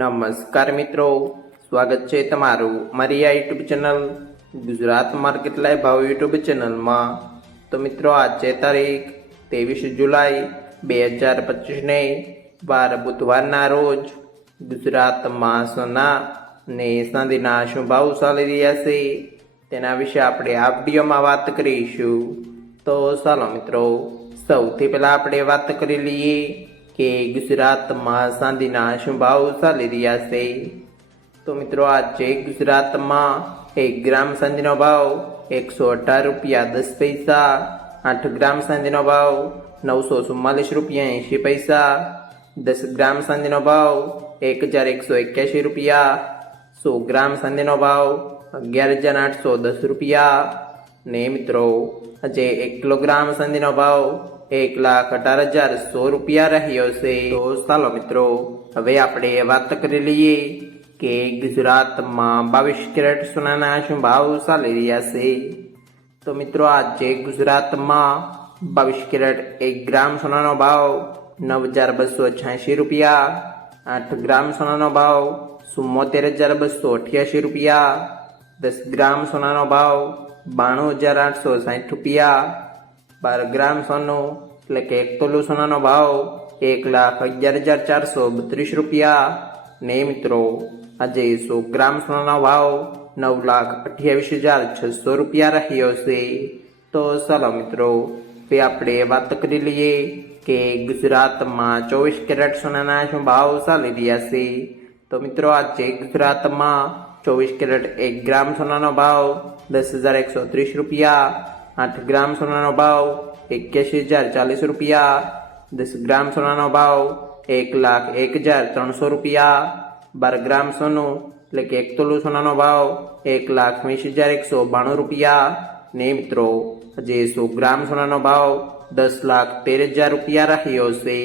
નમસ્કાર મિત્રો, સ્વાગત છે તમારું મારી આ YouTube channel Gujarat market live ભાવ યુટ્યુબ ચેનલમાં। તો મિત્રો આજે તારીખ 23 જુલાઈ 2025 ને વાર બુધવારના રોજ ગુજરાતમાં સોના અને ચાંદીના શું ભાવ ચાલી રહ્યા છે તેના વિશે આપણે આ વિડીયોમાં વાત કરીશું। તો ચાલો મિત્રો, સૌથી પહેલા આપણે વાત કરી લઈએ કે ગુજરાતમાં ચાંદીના શું ભાવ ચાલી રહ્યા છે। તો મિત્રો આજે ગુજરાતમાં 1 ગ્રામ ચાંદીનો ભાવ 118 રૂપિયા 10 પૈસા, 8 ગ્રામ ચાંદીનો ભાવ 944 રૂપિયા 80 પૈસા, 10 ગ્રામ ચાંદીનો ભાવ 1181 રૂપિયા, 100 ગ્રામ ચાંદીનો ભાવ 11,810 રૂપિયા ને મિત્રો આજે 1 કિલોગ્રામ ચાંદીનો ભાવ 1,18,100 રૂપિયા રહ્યો છે। તો ચાલો મિત્રો, હવે આપણે વાત કરી લઈએ કે ગુજરાતમાં 22 કેરેટ સોનાના શું ભાવ ચાલી રહ્યા છે। તો મિત્રો આજે ગુજરાતમાં 22 કેરેટ 1 ગ્રામ સોનાનો ભાવ 9,286 રૂપિયા, 8 ગ્રામ સોનાનો ભાવ 74,288 રૂપિયા, 10 ગ્રામ સોનાનો ભાવ 92,860 રૂપિયા, 12 ગ્રામ સોનું એટલે કે 1 તોલું સોનાનો ભાવ 1,11,432 રૂપિયા ને મિત્રો આજે 100 ગ્રામ સોનાનો ભાવ 9,28,600 રૂપિયા રહ્યો છે। તો ચાલો મિત્રો, હવે આપણે વાત કરી લઈએ કે ગુજરાતમાં 24 કેરેટ સોનાના શું ભાવ ચાલી રહ્યા છે। તો મિત્રો આજે ગુજરાતમાં 24 કેરેટ 1 ગ્રામ સોનાનો ભાવ 10,130 રૂપિયા, 8 ગ્રામ સોનાનો ભાવ 81,040 રૂપિયા, 10 ગ્રામ સોનાનો ભાવ 1,01,300 રૂપિયા, 12 ગ્રામ સોનું એટલે કે 1 તોલું સોનાનો ભાવ 1,20,192 રૂપિયા ને મિત્રો આજે 100 ગ્રામ સોનાનો ભાવ 10,13,000 રૂપિયા રહ્યો છે।